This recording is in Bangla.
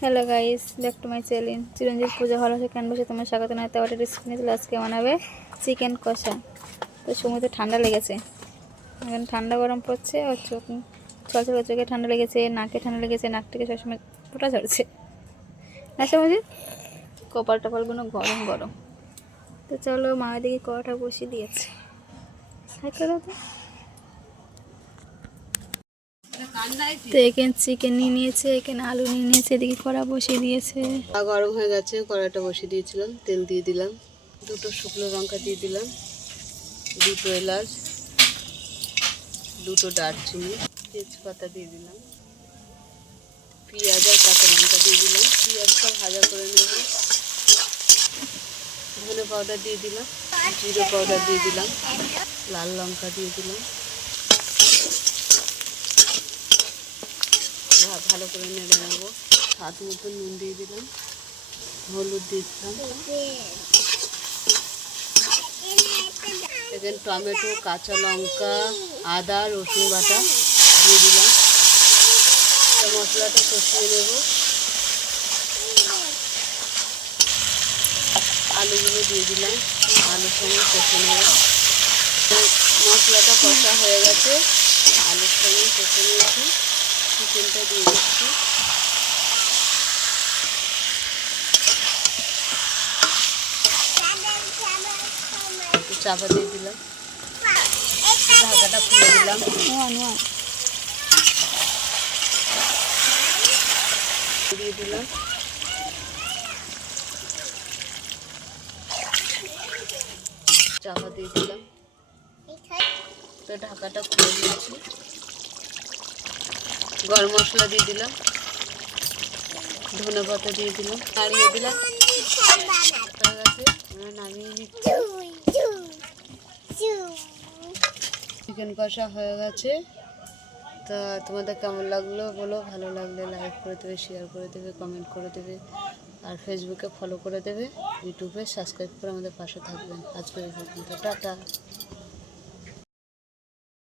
Hello guys, back to my channel. Chiranjit পূজা হল সেখানে বসে তোমার স্বাগত জানাতে অর্ডার রেসিপি নিয়ে আজকে বানাবে চিকেন কষা। তো সময় তো ঠান্ডা লেগেছে, এখন ঠান্ডা গরম পড়ছে, আর চোখে ঠান্ডা লেগেছে, নাকে ঠান্ডা লেগেছে, নাক থেকে সবসময় ফোঁটা ঝরছে। আচ্ছা বুঝি কপাল টপালগুলো গরম গরম। তো চলো, মা দিকে কড়াটা বসিয়ে দিয়েছে। তো এখানে চিকেন নিয়ে নিয়েছে, এখানে আলু নিয়ে নিয়েছে, এদিকে কড়া বসিয়ে দিয়েছে। গরম হয়ে গেছে, কড়াইটা বসিয়ে দিয়েছিলাম, তেল দিয়ে দিলাম, দুটো শুকনো লঙ্কা দিয়ে দিলাম, দুটো এলাচ, দুটো দারচিনি, তেজপাতা দিয়ে দিলাম, পেঁয়াজ আর কাঁচা লঙ্কা দিয়ে দিলাম। পেঁয়াজটা ভাজা করে নেব, ধনে পাউডার দিয়ে দিলাম, জিরে পাউডার দিয়ে দিলাম, লাল লঙ্কা দিয়ে দিলাম, ভালো করে নেড়ে নেব। স্বাদ মতো নুন দিয়ে দিলাম, হলুদ দিয়ে দিলাম, এখানে টমেটো, কাঁচা লঙ্কা, আদা রসুন বাটা দিয়ে দিলাম। মশলাটা কষিয়ে নেব, আলুগুলো দিয়ে দিলাম, আলুর সঙ্গে কষে নেব। মশলাটা কষা হয়ে গেছে, আলুর সঙ্গে কষে নিয়েছি, চিকেনটা দিয়ে দিচ্ছি। চাপা দিয়ে দিলাম, ঢাকাটা খুলে দিলাম, দিয়ে দিলাম, চাপা দিয়ে দিলাম, তো ঢাকাটা খুলে দিয়েছি। গরম মশলা দিয়ে দিলাম, ধনে পাতা দিয়ে দিলাম, নাড়িয়ে দিলাম, হয়ে গেছে, নামিয়ে নিচ্ছি। চিকেন কষা হয়ে গেছে। তা তোমাদের কেমন লাগলো বলো, ভালো লাগলে লাইক করে দেবে, শেয়ার করে দেবে, কমেন্ট করে দেবে, আর ফেসবুকে ফলো করে দেবে, ইউটিউবে সাবস্ক্রাইব করে আমাদের পাশে থাকবেন। আজকে এই পর্যন্ত, টাটা।